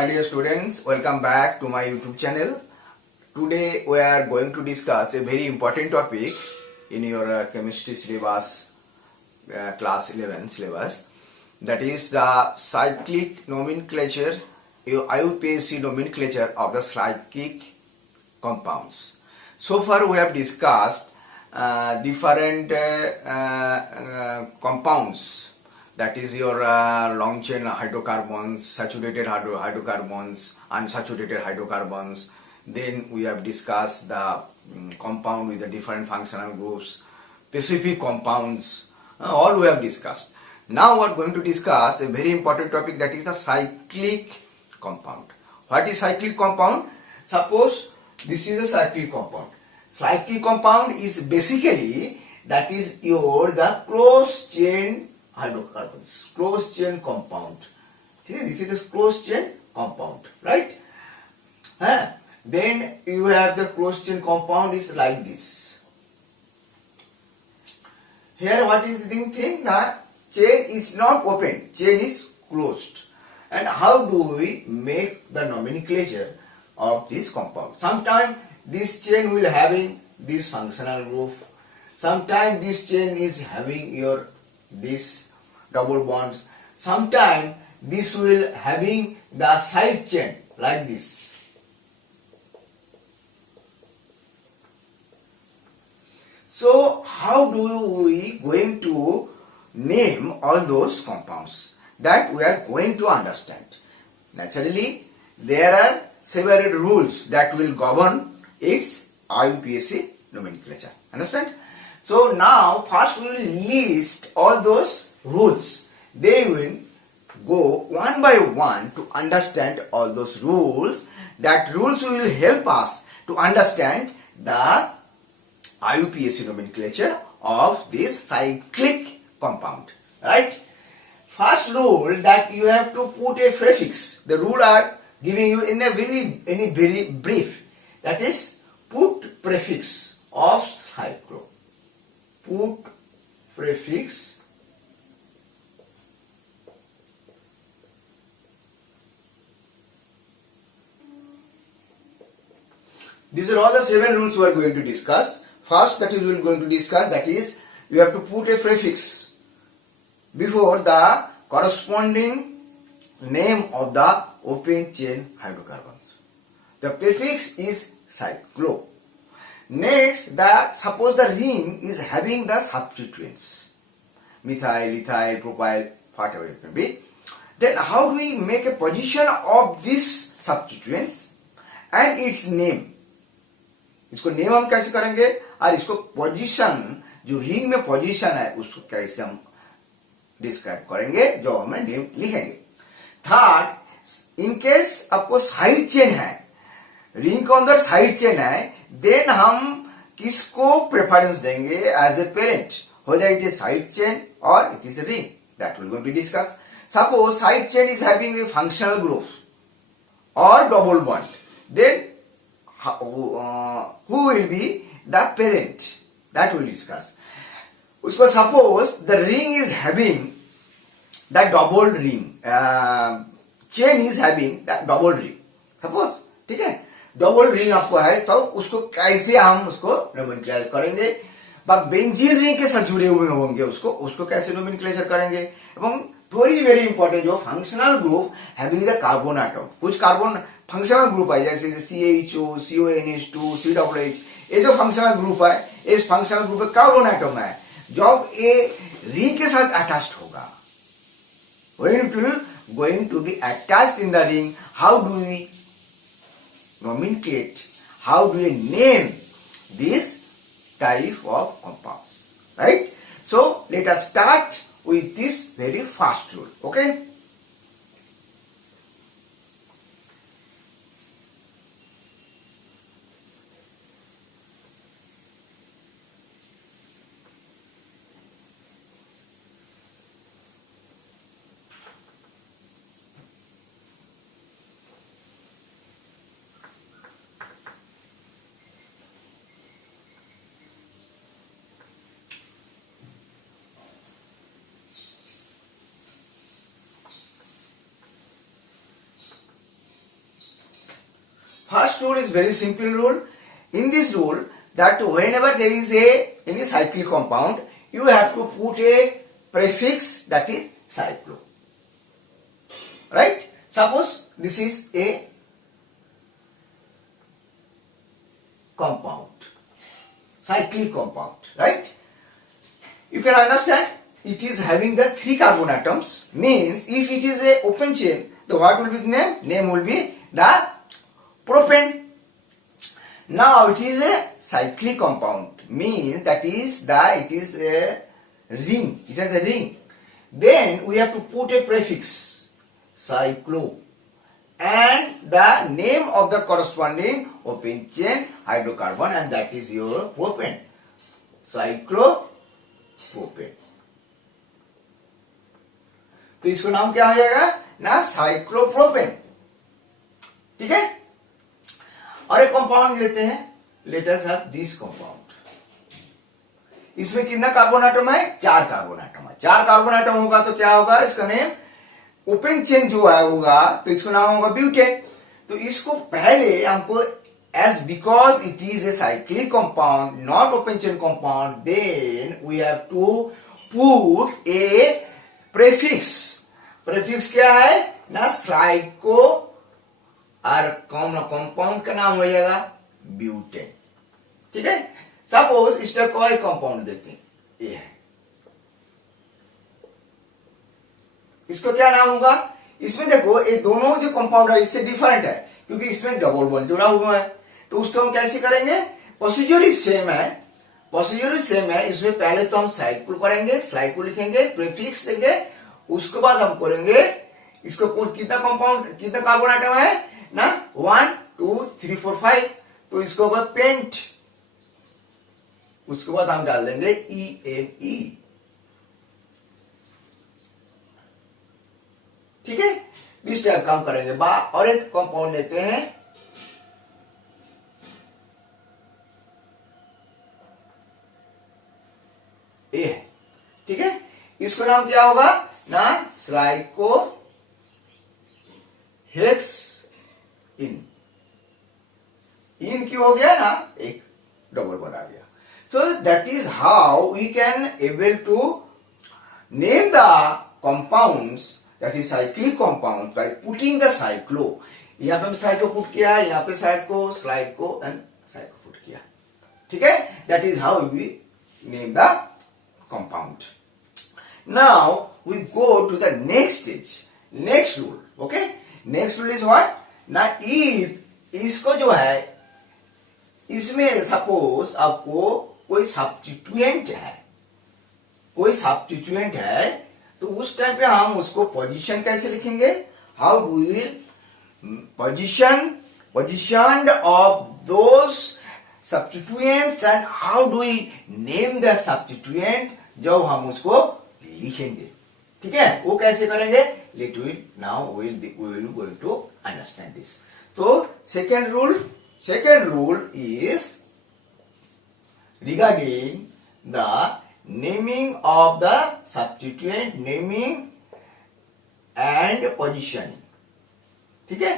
my dear students, welcome back to my YouTube channel. Today we are going to discuss a very important topic in your chemistry syllabus, class 11 syllabus, that is the cyclic nomenclature, IUPAC nomenclature of the cyclic compounds. So far we have discussed different compounds, that is your long chain hydrocarbons, saturated hydrocarbons, unsaturated hydrocarbons. Then we have discussed the compound with the different functional groups, specific compounds, all we have discussed. Now we are going to discuss a very important topic, that is the cyclic compound. What is cyclic compound? Suppose this is a cyclic compound. Cyclic compound is basically, that is the closed chain hydrocarbons, closed chain compound. This is the closed chain compound, right? Then you have the closed chain compound is like this. Here what is the thing? That chain is not open, chain is closed. And how do we make the nomenclature of this compound? Sometimes this chain will having this functional group. Sometimes this chain is having this double bonds. Sometimes this will having the side chain like this. So how do we going to name all those compounds? That we are going to understand. Naturally, there are several rules that will govern its IUPAC nomenclature. Understand? So now first we will list all those rules. They will go one by one to understand all those rules. That rules will help us to understand the IUPAC nomenclature of this cyclic compound. Right? First rule, that you have to put a prefix. The rule are giving you in a very brief. That is, put prefix of cyclo. Put prefix These are all the 7 rules we are going to discuss. First that we are going to discuss, that is, you have to put a prefix before the corresponding name of the open chain hydrocarbons. The prefix is cyclo. Next, suppose the ring is having the substituents, methyl, ethyl, propyl, whatever it may be. Then how do we make a position of these substituents and its name? इसको name हम कैसे करेंगे और इसको position, जो ring में position है उसको कैसे हम डिस्क्राइब करेंगे, जो हमें नेम लिखेंगे. थर्ड, इन केस आपको साइड चेन है, रिंग के अंदर साइड चेन है, देन हम किसको प्रेफरेंस देंगे as a parent, whether it is side chain or it is a ring. That we are going to discuss. Suppose side chain is having a functional group or double bond, then who will be the parent? That we will discuss. Suppose the ring is having the double ring, chain is having that double ring. Suppose, ठीक है, double ring आपको है, तो उसको कैसे हम उसको nomenclature करेंगे. बेंजीन रिंग के साथ जुड़े हुए होंगे, उसको कैसे नोमेनक्लेचर करेंगे. एवं वेरी इंपॉर्टेंट, जो functional group having the carbon atom, कुछ कार्बन फंक्शनल ग्रुप है जैसे CHO, CONH2, COOH, ये जो फंक्शनल ग्रुप है, इस फंक्शनल ग्रुप में कार्बन एटम है, जब ये रिंग के साथ अटैच्ड होगा, when it will going to be attached in the ring, how do we nomenclate, how do we name this type of compounds, right? So let us start with this very first rule. Okay, first rule is very simple rule. In this rule, that whenever there is any cyclic compound, you have to put a prefix that is cyclo. Right? Suppose this is a compound, cyclic compound, right? You can understand it is having the 3 carbon atoms, means if it is a open chain, then what will be the name? Name will be the propane. Now it is a cyclic compound, means that is it is a ring, it has a ring. Then we have to put a prefix, cyclo, and the name of the corresponding open chain hydrocarbon, and that is your propane, cyclopropane. तो इसको नाम क्या हो जाएगा ना, cyclopropane. ठीक है. और एक कंपाउंड लेते हैं, let us have this compound. इसमें कितना कार्बन एटम है? 4 कार्बन एटम है. 4 कार्बन एटम होगा तो क्या होगा, इसका नेम ओपन चेन जो है होगा, तो इसको नाम होगा ब्यूटेन. तो इसको पहले हमको as because it is a cyclic compound, not open chain compound, then we have to put a prefix. Prefix क्या है ना, साइको, और कंपाउंड का नाम हो जाएगा ब्यूटेन. ठीक है. सपोज इस टाइप का एक कंपाउंड देते हैं, ये है, इसको क्या नाम होगा. इसमें देखो ये दोनों जो कंपाउंड है इससे डिफरेंट है, क्योंकि इसमें डबल बॉन्ड जुड़ा हुआ है. तो उसको हम कैसे करेंगे, प्रोसीजर सेम है, प्रोसीजर सेम है. इसमें पहले तो हम साइक्लो करेंगे, साइक्लो लिखेंगे, प्रीफिक्स देंगे, उसके बाद हम करेंगे इसको कुल कितना कंपाउंड, कितना कार्बन आइटम है ना, 1 2 3 4 5. तो इसको होगा पेंट. उसके बाद हम डाल देंगे ENE. ठीक है. इस टाइप काम करेंगे. और एक कंपाउंड लेते हैं, ये है. ठीक है. इसको नाम क्या होगा ना, स्लाइको हेक्स इन. इन क्यों हो गया ना, एक डबल बॉन्ड आ गया. So that is how we can able to name the compounds that is cyclic compound by putting the cyclo. यहां पे हम साइक्लो पुट किया, यहां पे साइक्लो, स्लाइको एंड साइक्लो पुट किया. ठीक है. That is how we name the compound. Now we go to the next stage, next rule. Okay, next rule is what? Now if इसको जो है, इसमें सपोज आपको कोई सब्स्टिट्यूएंट है, कोई सब्स्टिट्यूएंट है, तो उस टाइम पे हम उसको पोजीशन कैसे लिखेंगे, how do we positioned of those substituents and how do we name the substituent, जब हम उसको लिखेंगे. ठीक है. वो कैसे करेंगे, let we now we will going to understand this. तो second rule is regarding the naming of the substituent, naming and positioning. ठीक है.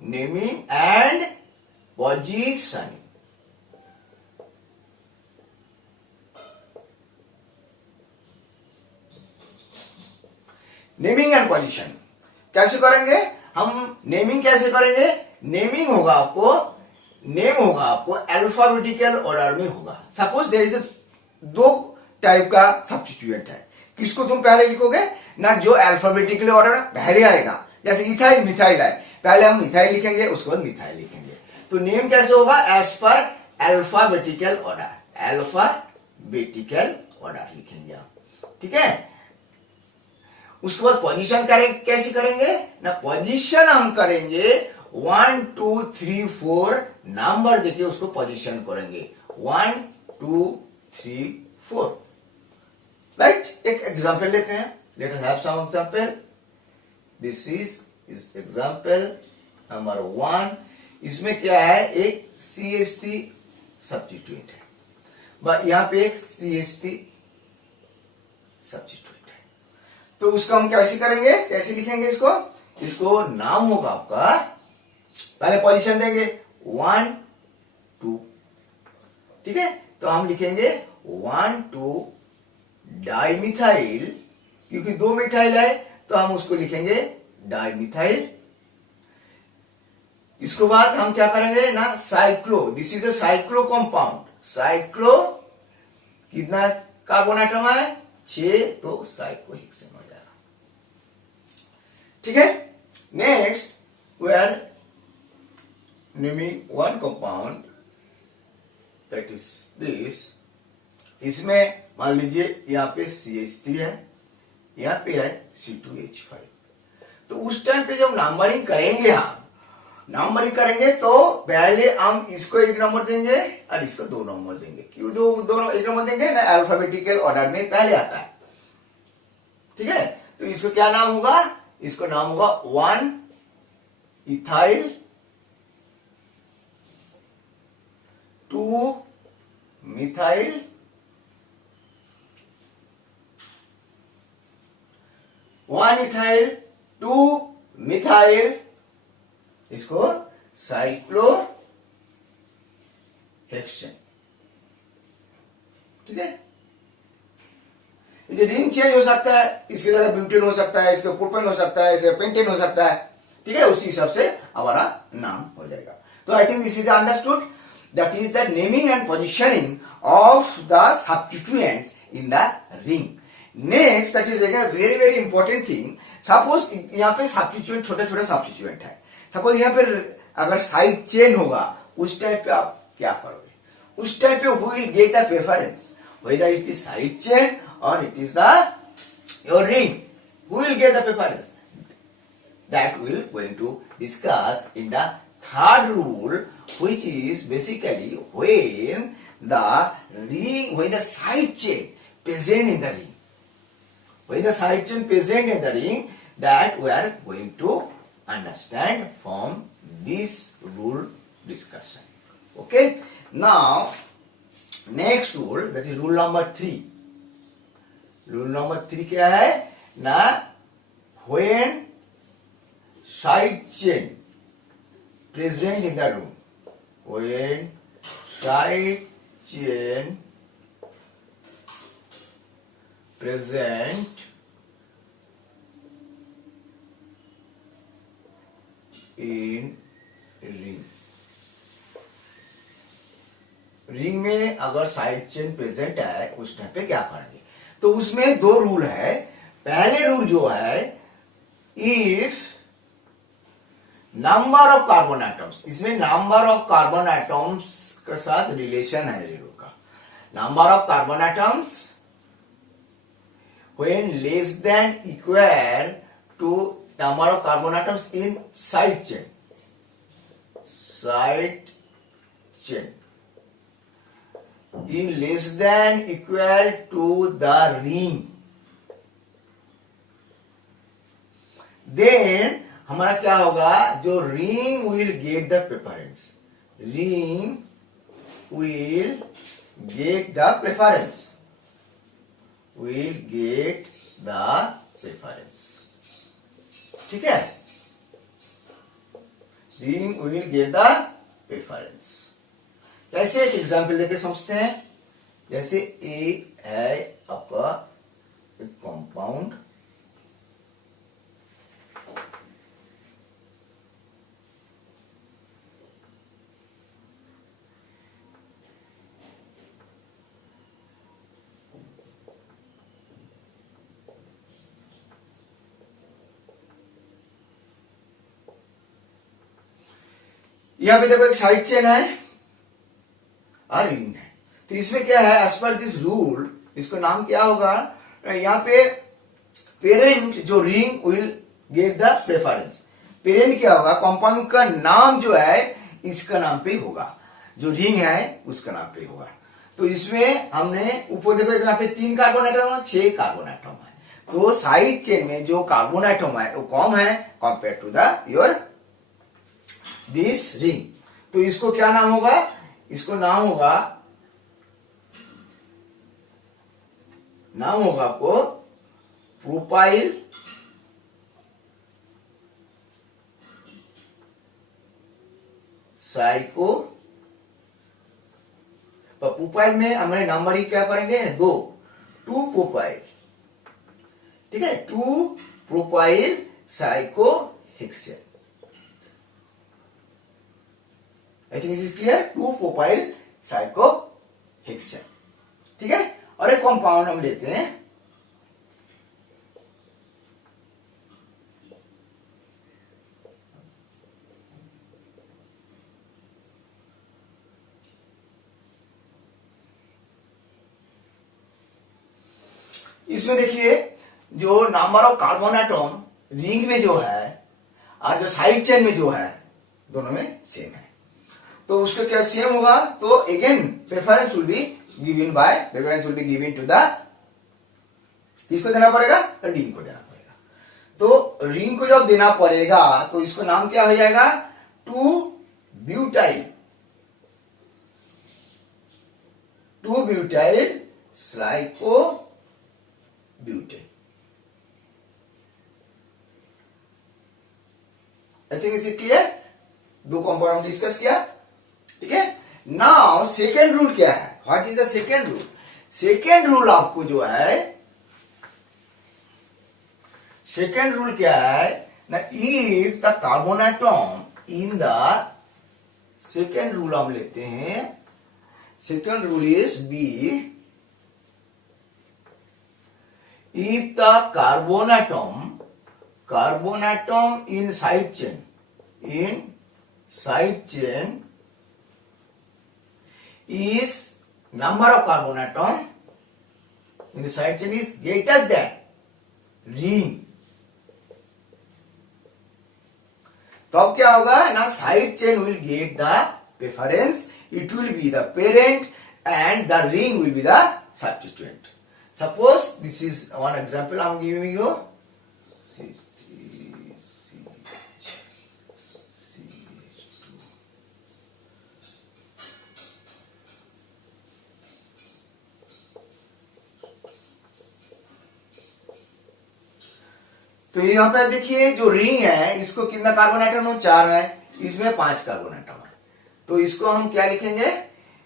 Naming and positioning. Naming and position कैसे करेंगे हम, नेमिंग कैसे करेंगे, नेमिंग होगा आपको, नेम होगा आपको अल्फाबेटिकल ऑर्डर में होगा. सपोज देयर इज 2 टाइप का सब्स्टिट्यूएंट है, किसको तुम पहले लिखोगे ना, जो अल्फाबेटिकल ऑर्डर पहले आएगा. जैसे इथाइल मिथाइल है, पहले हम मिथाइल लिखेंगे, उसके बाद मिथाइल लिखेंगे. तो नेम कैसे होगा, as per alphabetical order, alphabetical order लिखेंगे आप. ठीक है. उसके बाद पोजीशन कैसे करेंगे ना, पोजीशन हम करेंगे 1 2 3 4 नंबर देके उसको पोजीशन करेंगे, 1 2 3 4. राइट. एक एग्जांपल लेते हैं, let us have some example. This is example number 1. इसमें क्या है, एक CH3 सब्स्टिट्यूएंट है, यहां पे एक CH3 सब्स्टिट्यूएंट. तो उसका हम कैसे करेंगे, कैसे लिखेंगे इसको नाम होगा आपका, पहले पोजीशन देंगे 1 2, ठीक है। तो हम लिखेंगे 1 2 डाइमिथाइल, क्योंकि 2 मिथाइल है तो हम उसको लिखेंगे डाइमिथाइल। इसके बाद हम क्या करेंगे ना, cyclo, this is a cyclo compound. Cyclo कितना कार्बन एटम है, 6, तो साइक्लोहेक्सेन हो जाएगा, ठीक है। Next we are naming one compound, that is this. इसमें मान लीजिए यहाँ पे CH3 है, यहाँ पे है C2H5। तो उस टाइम पे जब नंबरिंग करेंगे, हम नंबरिंग करेंगे तो पहले हम इसको 1 नंबर देंगे और इसको 2 नंबर देंगे। क्यों दोनों 1 नंबर देंगे ना, अल्फाबेटिकल ऑर्डर में पहले आता है, ठीक है। तो इसको क्या नाम होगा, इसको नाम होगा 1 इथाइल 2 मिथाइल 1 इथाइल 2 मिथाइल, इसको साइक्लोहेक्सेन, ठीक है। ये रिंग चेंज हो सकता है, इसकी जगह ब्यूटेन हो सकता है, इसके प्रोपेन हो सकता है, इसके पेंटेन हो सकता है, ठीक है। उसी हिसाब से हमारा नाम हो जाएगा। तो आई think this is understood, that is the naming and positioning of the substituents in the ring. Next that is again very very important thing. Suppose यहाँ पे सब्स्टिट्यूएंट, छोटे छोटे सब्स्टिट्यूएंट है। सपोज यहाँ पे अगर साइड चेन होगा, उस टाइम पे आप क्या करोगे, उस टाइम पे who will get the preference, whether it is side chain or it is the your ring, who will get the preference? That we will going to discuss in the third rule, which is basically when the ring, when the side chain present in the ring, when the side chain present in the ring, that we are going to understand from this rule discussion. Okay, now next rule, that is rule number 3। Rule number 3 क्या है ना, when side chain present in the room, when side chain present in ring, ring में अगर side chain present है उस time पे क्या करेंगे, तो उसमें 2 रूल है। पहले रूल जो है, if number of carbon atoms, इसमें नंबर ऑफ कार्बन एटम्स के साथ रिलेशन है रूल का। Number of carbon atoms when less than equal to number of carbon atoms in side chain, side chain in less than equal to the ring, then हमारा क्या होगा, जो ring will get the preference, ring will get the preference, will get the preference, ठीक है। ring will get the preference। कैसे, एक example देके समझते हैं। जैसे ए है आपका एक कंपाउंड, यहां पे देखो एक साइड चेन है और रिंग है। तो इसमें क्या है, एज पर दिस रूल, इसको नाम क्या होगा, यहाँ पे पेरेंट जो ring will get the preference. Parent क्या होगा, कंपाउंड का नाम जो है इसका नाम पे होगा, जो रिंग है उसका नाम पे होगा। तो इसमें हमने ऊपर देखो, यहाँ पे 3 कार्बन एटम है, 6 कार्बन एटम है। तो साइड चेन में जो कार्बन एटम है वो कम है compare to the your this ring. तो इसको क्या नाम होगा, इसको नाम होगा आपको प्रोपाइल साइको, प्रोपाइल में हमारे नंबरिंग क्या करेंगे, 2 प्रोपाइल, ठीक है, 2 propyl cyclohexane. I think is clear, 2 propyl cyclohexane, ठीक है। और एक कंपाउंड हम लेते हैं, इसमें देखिए जो number of carbon atom ring में जो है और जो साइड चेन में जो है दोनों में सेम है, तो उसको क्या सेम होगा, तो again preference will be given to the, किसको देना पड़ेगा, रिंग को देना पड़ेगा। तो रिंग को जब देना पड़ेगा तो इसको नाम क्या हो जाएगा, 2 butyl cyclobutane. I think is clear, 2 compound हम डिस्कस किया, ठीक है। नाउ सेकेंड रूल क्या है, what is the second rule. Second rule आपको जो है, सेकेंड रूल क्या है ना, if the carbon atom in the, second rule हम लेते हैं, second rule is B, if the carbon atom in side chain is, number of carbon atom in the side chain is greater than ring, तब क्या होगा ना, side chain will get the preference, it will be the parent and the ring will be the substituent. Suppose this is one example I am giving you. तो यहाँ पे देखिए जो ring है इसको कितना कार्बन एटम है, 4 है, इसमें 5 कार्बन एटम है, तो इसको हम क्या लिखेंगे,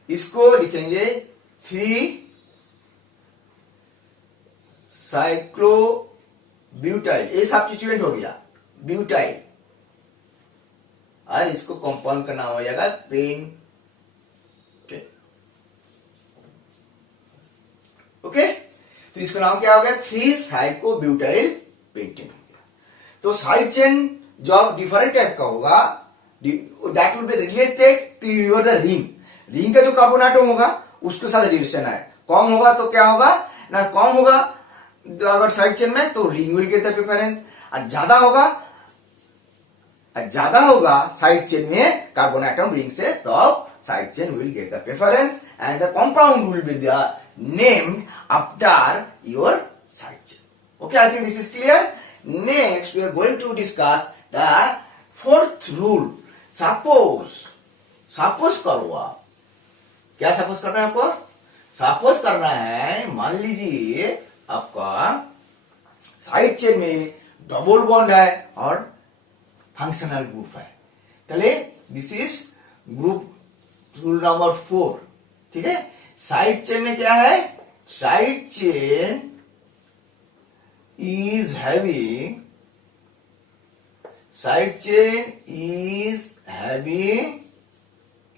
इसको लिखेंगे 3 साइक्लोब्यूटाइल, ये सब्स्टिट्यूएंट हो गया ब्यूटाइल, और इसको कंपाउंड का नाम हो जाएगा पेंटेन, ओके। तो इसका नाम क्या हो गया, 3 साइक्लोब्यूटाइल पेंटेन हो गया। तो साइड चेन जो डिफरेंट टाइप का होगा, that will be related to your the ring, ring का जो कार्बन एटम होगा उसके साथ रिलेशन है, कम होगा तो क्या होगा ना, कम होगा अगर साइड चेन में तो ring will get the preference, और ज्यादा होगा साइड चेन में कार्बन एटम रिंग से, तो side chain will get the preference and the compound will be the named after your side chain. Okay, I think this is clear. Next we are going to discuss the fourth rule. Suppose करो आप, क्या suppose करना है आपको, suppose करना है, मान लीजिए आपका साइड चेन में डबल बॉन्ड है और फंक्शनल ग्रुप है, चले this is group rule number 4, ठीक है। साइड चेन में क्या है, साइड चेन इज हैविंग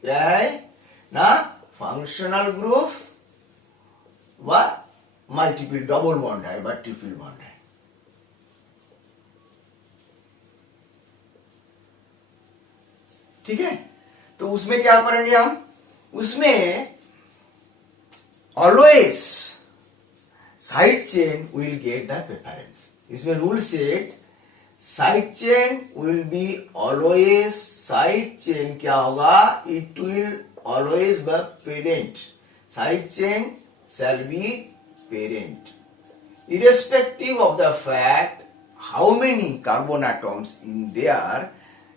क्या है ना, फंक्शनल ग्रुप व मल्टीपल डबल बॉन्ड है व ट्रिपल बॉन्ड है, ठीक है। तो उसमें क्या करेंगे हम, उसमें always side chain will get the preference. इसमें rule set side chain will be always, side chain क्या होगा, it will always be parent, side chain shall be parent irrespective of the fact how many carbon atoms in there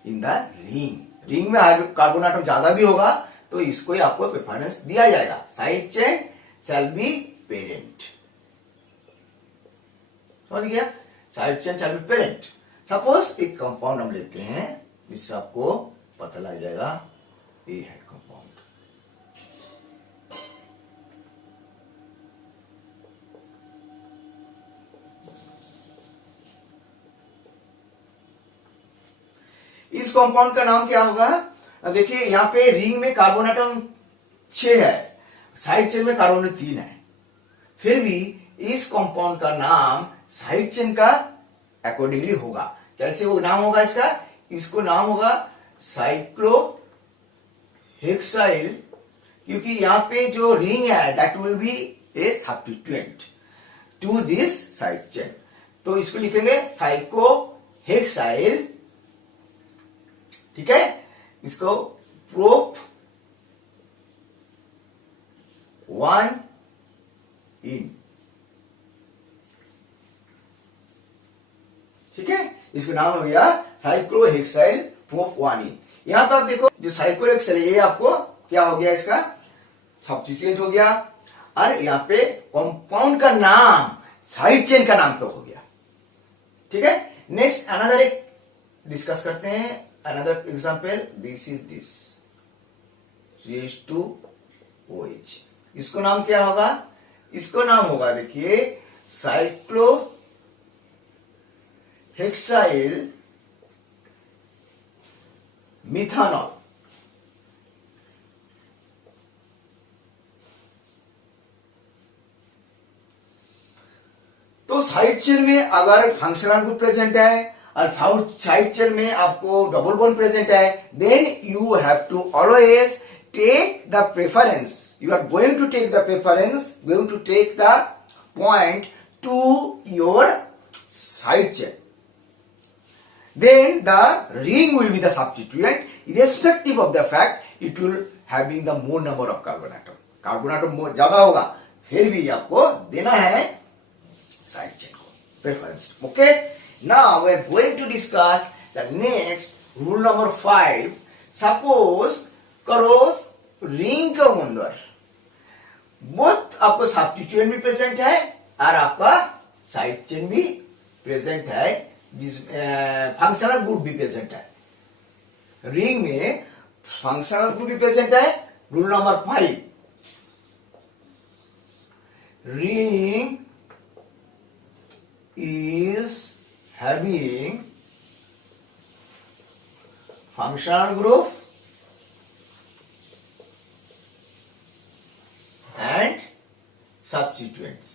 in the ring। Ring में carbon atom ज्यादा भी होगा तो इसको ही आपको preference दिया जाएगा, side chain shall be parent, समझ गया, side chain shall be parent। Suppose एक कंपाउंड हम लेते हैं, इससे आपको पता लग जाएगा, ये है कंपाउंड। इस कंपाउंड का नाम क्या होगा? देखिए यहां पे रिंग में कार्बन एटम 6 है, साइड चेन में कार्बन 3 है, फिर भी इस कंपाउंड का नाम साइड चेन का अकॉर्डिंगली होगा। कैसे वो नाम होगा इसका? इसको नाम होगा साइक्लोहेक्साइल, क्योंकि यहां पे जो रिंग है that will be a substituent to this side chain, तो इसको लिखेंगे साइक्लोहेक्साइल। ठीक है, इसको प्रोप 1 इन, ठीक है, इसका नाम हो गया साइक्लोहेक्साइल प्रोप 1 इन। यहां पर आप देखो जो साइक्लोहेक्साइल ये आपको क्या हो गया, इसका सब्स्टिट्यूएंट हो गया, और यहां पे कंपाउंड का नाम साइड चेन का नाम तो हो गया। ठीक है, नेक्स्ट अनदर एक डिस्कस करते हैं, another example, this is this CH2OH, इसको नाम क्या होगा? इसको नाम होगा देखिए साइक्लोहेक्साइल मिथानॉल। तो साइड चेन में अगर फंक्शनल ग्रुप प्रेजेंट है और साइड चेन में आपको डबल बॉन्ड प्रेजेंट है, then you have to always take the preference, you are going to take the preference, going to take the point to your side chain. Then the ring will be the substituent, irrespective of the fact it will having the more number of carbon atom. Carbon atom ज्यादा होगा, फिर भी आपको देना है side chain को preference. Okay? Now we are going to discuss the next rule number 5. Suppose करो ring के अंदर बोथ आपको सब्स्टिट्यूएंट भी प्रेजेंट है और आपका साइड चेन भी प्रेजेंट है, जिस फंक्शनल ग्रुप भी प्रेजेंट है। रिंग में फंक्शनल ग्रुप भी प्रेजेंट है। Rule number 5, ring is having functional group and substituents.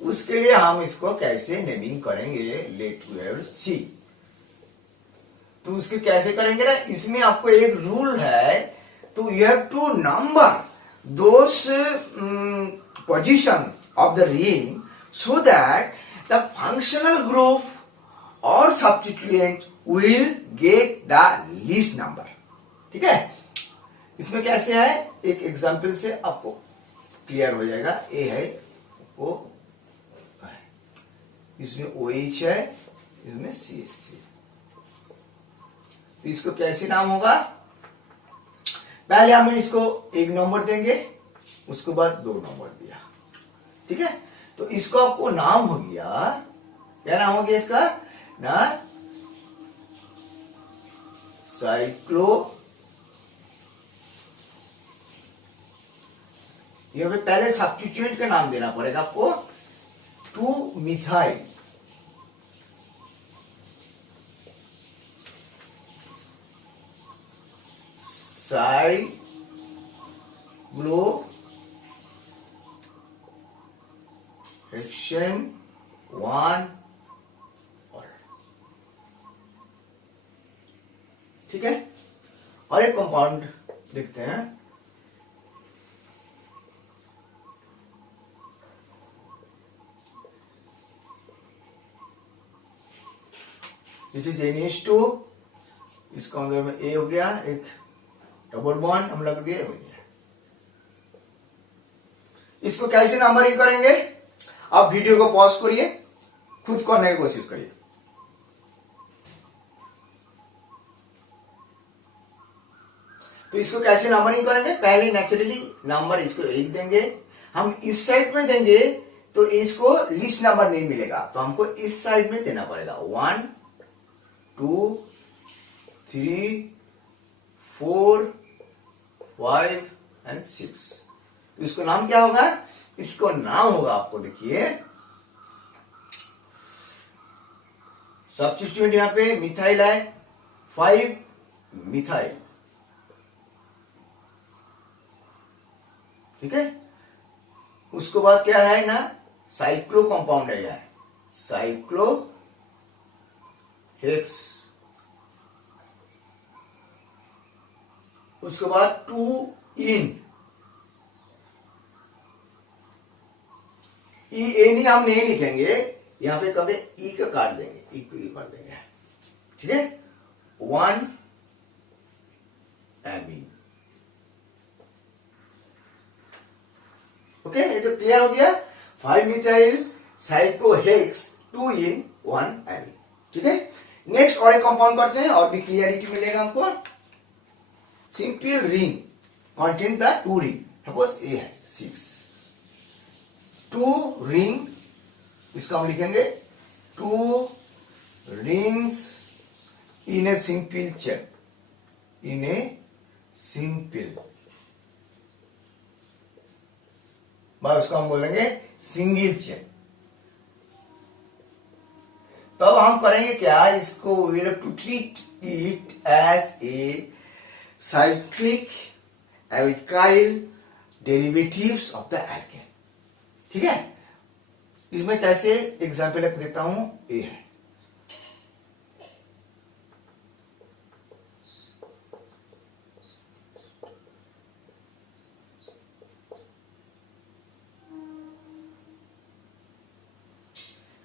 उसके लिए हम इसको कैसे नेमिंग करेंगे, लेट वी सी। तो उसके कैसे करेंगे ना, इसमें आपको एक रूल है, तो you have to number those position of the ring so that the functional group और substituent will get the least number. ठीक है, इसमें कैसे है, एक एग्जांपल से आपको क्लियर हो जाएगा। ए है, ओ है, इसमें OH है, इसमें CH3। तो इसको कैसे नाम होगा? पहले हम इसको एक नंबर देंगे, उसके बाद 2 नंबर दिया। ठीक है, तो इसको आपको नाम हो गया, क्या नाम हो गया इसका ना, साइक्लो, ये पहले सब्स्टिट्यूएंट का नाम देना पड़ेगा आपको, 2 मिथाइल साइक्लोहेक्सेन 1 और, ठीक है। और एक कंपाउंड देखते हैं, दिस इज NH2, इसका अंदर में A हो गया, एक डबल बॉन्ड हम लग दिए, हो गया। इसको कैसे नंबरिंग करेंगे? आप वीडियो को पॉज करिए, खुद करने की कोशिश करिए। तो इसको कैसे नंबरिंग करेंगे? पहले नेचुरली नंबर इसको 1 देंगे, हम इस साइड में देंगे तो इसको लिस्ट नंबर नहीं मिलेगा, तो हमको इस साइड में देना पड़ेगा। 1 2 3 4 5 एंड 6। तो इसको नाम क्या होगा? इसको नाम होगा, आपको देखिए सब्स्टिट्यूट यहां पे मिथाइल है, 5 मिथाइल, ठीक है। उसके बाद क्या है ना, साइक्लो कंपाउंड है यह, साइक्लो हेक्स। उसके बाद 2 इन, एनी हम नहीं लिखेंगे, यहां पे कभी ई का काट देंगे, ई को ई काट देंगे, ठीक है। 1 एमीन। ओके, ये तो क्लियर हो गया। 5 मिथाइल साइक्लोहेक्स 2 इन 1 एमीन, ठीक है। नेक्स्ट और एक कंपाउंड करते हैं और भी क्लियरिटी मिलेगा हमको। Simple ring contains the 2 ring, suppose a है 6, 2 रिंग, इसको हम लिखेंगे 2 rings in a simple chain, in a simple, उसको हम बोलेंगे सिंगल चेन। तब हम करेंगे क्या, इसको we have to treat it as a cyclic alkyl derivatives of the alkane, ठीक है। इसमें कैसे एग्जाम्पल देता हूं, ए है,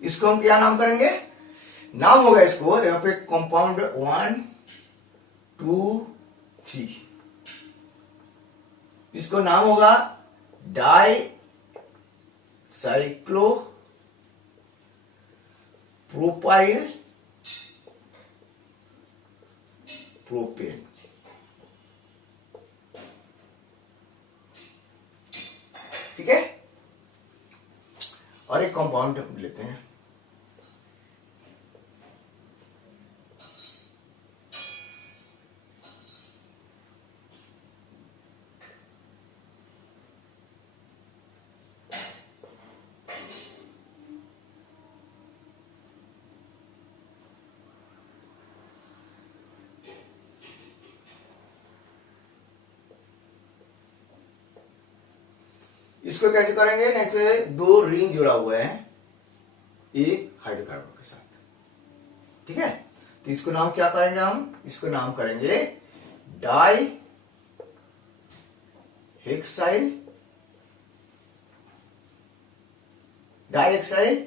इसको हम क्या नाम करेंगे, नाम होगा इसको यहां पे कंपाउंड 1 2 3, इसको नाम होगा डाई साइक्लो प्रोपाइल प्रोपेन, ठीक है। और एक कंपाउंड लेते हैं, इसको कैसे करेंगे, नेक्स्ट 2 रिंग जुड़ा हुआ है एक हाइड्रोकार्बन के साथ, ठीक है। तो इसको नाम क्या करेंगे हम, इसको नाम करेंगे di hexyl, dihexyl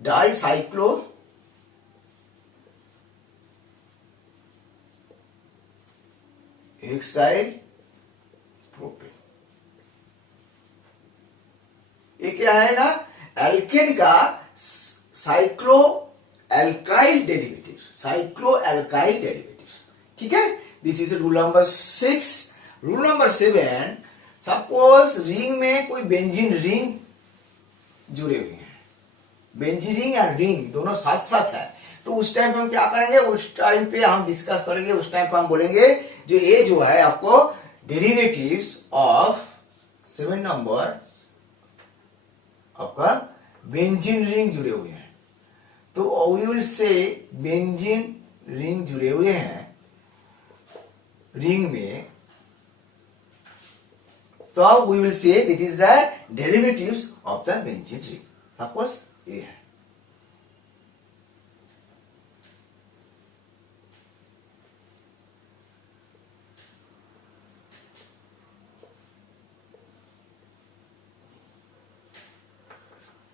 di cyclo hexyl propane. ये क्या है ना, एल्केन का cyclo alkyl derivative, cyclo alkyl derivative, ठीक है। This is rule number 6। Rule number 7, suppose ring में कोई बेंजीन रिंग जुड़े हुए हैं, बेंजीन रिंग या रिंग दोनों साथ साथ है, तो उस टाइम पे हम क्या करेंगे, उस टाइम पे हम डिस्कस करेंगे, उस टाइम पे हम बोलेंगे जो ये जो है आपको डेरिवेटिव्स ऑफ 7 नंबर आपका बेंजीन रिंग जुड़े हुए हैं, तो we will say benzene ring जुड़े हुए हैं रिंग में, तो we will say it is the derivatives of the benzene ring, suppose a है।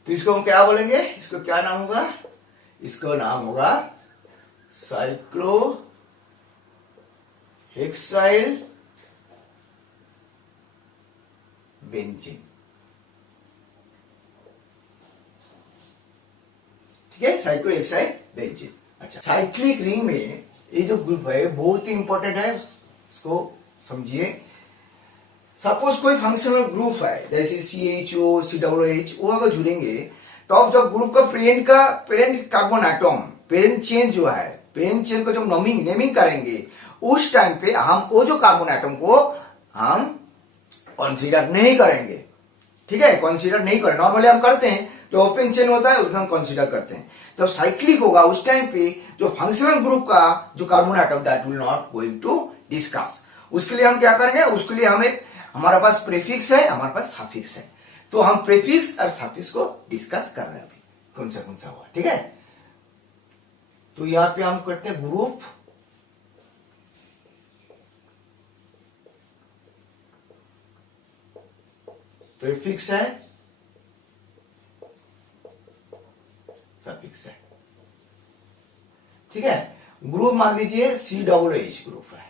तो इसको हम क्या बोलेंगे, इसको क्या नाम होगा, इसको नाम होगा साइक्लो हेक्साइल बेंजीन, ठीक है, साइक्लो हेक्साइल बेंजीन। अच्छा, साइक्लिक रिंग में ये जो ग्रुप है बहुत ही इंपॉर्टेंट है, इसको समझिए। सपोज कोई फंक्शनल ग्रुप है जैसे CHO COOH, वो अगर जुड़ेंगे तो अब जब ग्रुप का parent carbon atom parent chain जो है, पेरेंट चेन को जब नेमिंग करेंगे उस टाइम पे हम वो जो कार्बन एटम को हम कंसीडर नहीं करेंगे, ठीक है, कंसीडर नहीं करें। नॉर्मली हम करते हैं, जो ओपन चेन होता है उसमें हम कंसीडर करते हैं। जब साइक्लिक होगा उस टाइम पे जो फंक्शनल ग्रुप का जो carbon atom that will not going to discuss. उसके लिए हम क्या करेंगे, उसके लिए हम एक हमारे पास प्रीफिक्स है, हमारे पास सफिक्स है, तो हम प्रीफिक्स और सफिक्स को डिस्कस कर रहे हैं अभी कौन सा हुआ, ठीक है। तो यहां पे हम करते हैं ग्रुप प्रीफिक्स है, सफिक्स है, ठीक है। ग्रुप मान लीजिए COOH ग्रुप है,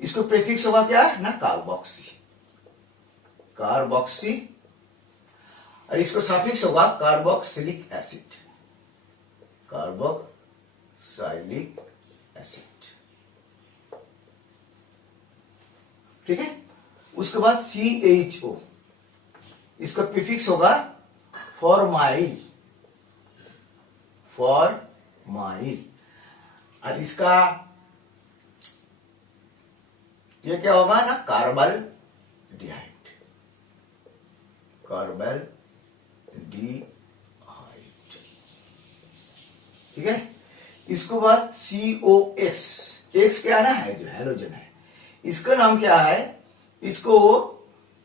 इसको प्रीफिक्स होगा क्या ना, कार्बोक्सी, और इसको सफिक्स होगा कार्बोक्सिलिक एसिड, ठीक है। उसके बाद CHO, इसका प्रीफिक्स होगा फॉर्माइल, और इसका ये क्या होगा ना, कार्बल डिहाइड, ठीक है। इसको बाद COX, एक्स क्या है ना, हेलोजन है, इसका नाम क्या है, इसको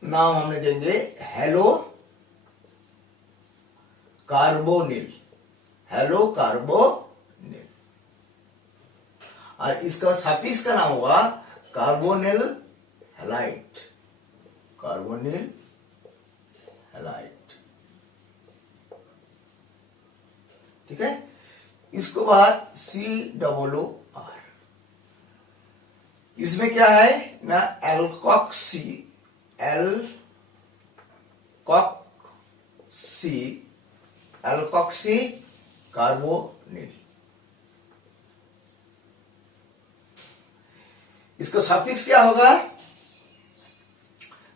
नाम हमने देंगे हेलो कार्बोनिल, और इसका सफिक्स का नाम होगा कार्बोनिल हैलाइड, ठीक है। इसको बाद COOR, इसमें क्या है ना, एल्कोक्सी कार्बोनिल, इसका सफिक्स क्या होगा,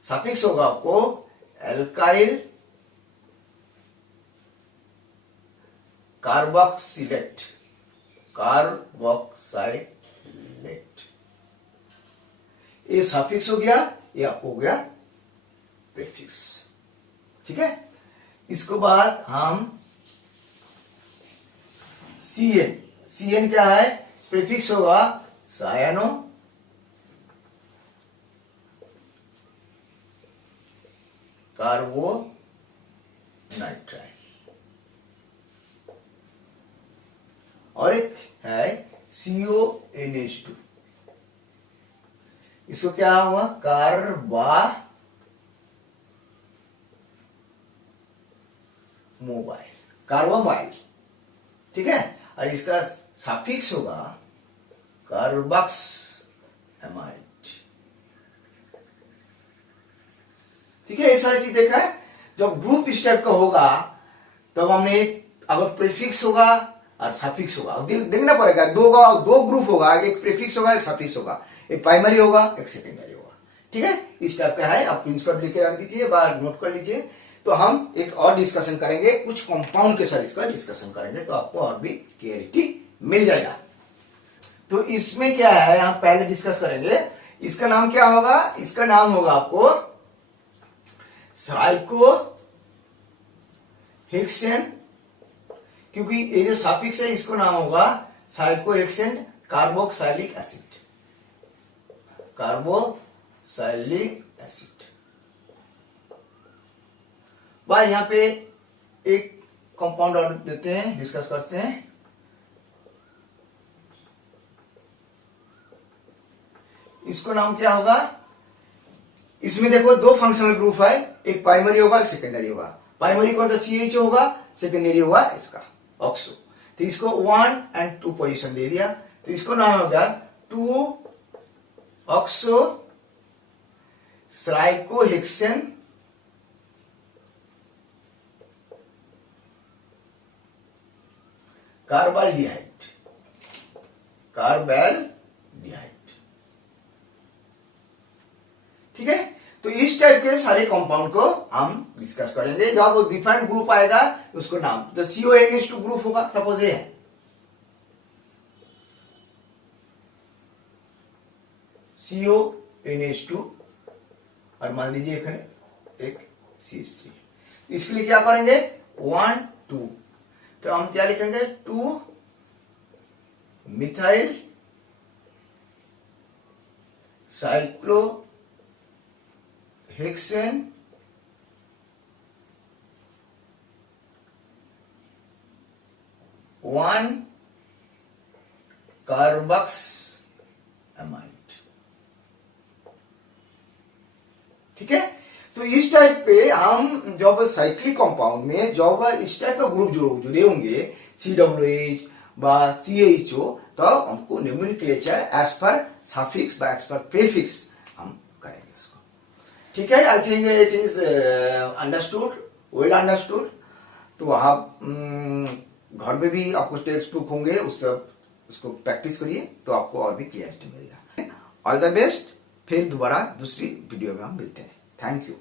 सफिक्स होगा आपको एल्काइल कार्बोक्सिलेट, ये सफिक्स हो गया, ये आपको हो गया प्रीफिक्स, ठीक है। इसको बाद हम CN क्या है, प्रीफिक्स होगा सायानो कार्बोनाइट्राइल, और एक है CONH2, इसको क्या हुआ, कार्बामाइल, ठीक है। और इसका सफिक्स होगा कार्बोक्सिमाइड, ठीक है। ये सारी चीज देखा है। जब ग्रुप इस टाइप का होगा तब हमने अगर प्रीफिक्स होगा और सफिक्स होगा, देखना पड़ेगा, दो ग्रुप होगा, एक प्रीफिक्स होगा, एक सफिक्स होगा, एक प्राइमरी होगा, एक सेकेंडरी होगा, ठीक है। इस टाइप का है, आप प्रिंसिपल लिख के रख दीजिए, बार नोट कर लीजिए। तो हम एक और डिस्कशन करेंगे, कुछ कंपाउंड के साथ इसका डिस्कशन करेंगे, तो आपको और भी क्लियरिटी मिल जाएगा। तो इसमें क्या है, हम पहले डिस्कस करेंगे, इसका नाम क्या होगा, इसका नाम होगा आपको साइक्लोहेक्सेन, क्योंकि ये जो सफिक्स है इसको नाम होगा साइक्लोहेक्सेन कार्बोक्सिलिक एसिड। भाई यहां पे एक कंपाउंड और देते हैं, डिस्कस करते हैं। इसको नाम क्या होगा, इसमें देखो दो फंक्शनल ग्रुप है, एक प्राइमरी होगा, एक सेकेंडरी होगा। प्राइमरी कौन सा CH होगा, सेकेंडरी होगा इसका ऑक्सो। तो इसको 1 और 2 पोजीशन दे दिया, तो इसको नाम होगा 2 ऑक्सो साइक्लोहेक्सेन कार्बेल्डिहाइड, ठीक है। तो इस टाइप के सारे कंपाउंड को हम डिस्कस करेंगे। जब डिफरेंट ग्रुप आएगा उसको नाम, तो CONH2 ग्रुप होगा, सपोज ये है CONH2 और मान लीजिए एक CH3, इसके लिए क्या करेंगे 1 2, तो हम क्या लिखेंगे 2 मिथाइल साइक्लोहेक्सेन वन कार्बक्स एमाइड। ठीक है, तो इस टाइप पे हम जब साइक्लिक कंपाउंड में जब इस टाइप का ग्रुप जुड़े होंगे COH बा CHO, तो हमको नोमेनक्लेचर एज पर सफिक्स बा एज पर प्रीफिक्स हम करेंगे इसको। ठीक है, I think it is understood, well understood. तो आप घर में भी आपको टेक्स्ट बुक होंगे, उसको प्रैक्टिस करिए तो आपको और भी क्लियरिटी मिलेगा। ऑल द बेस्ट, फिर दोबारा दूसरी वीडियो में हम मिलते हैं। Thank you.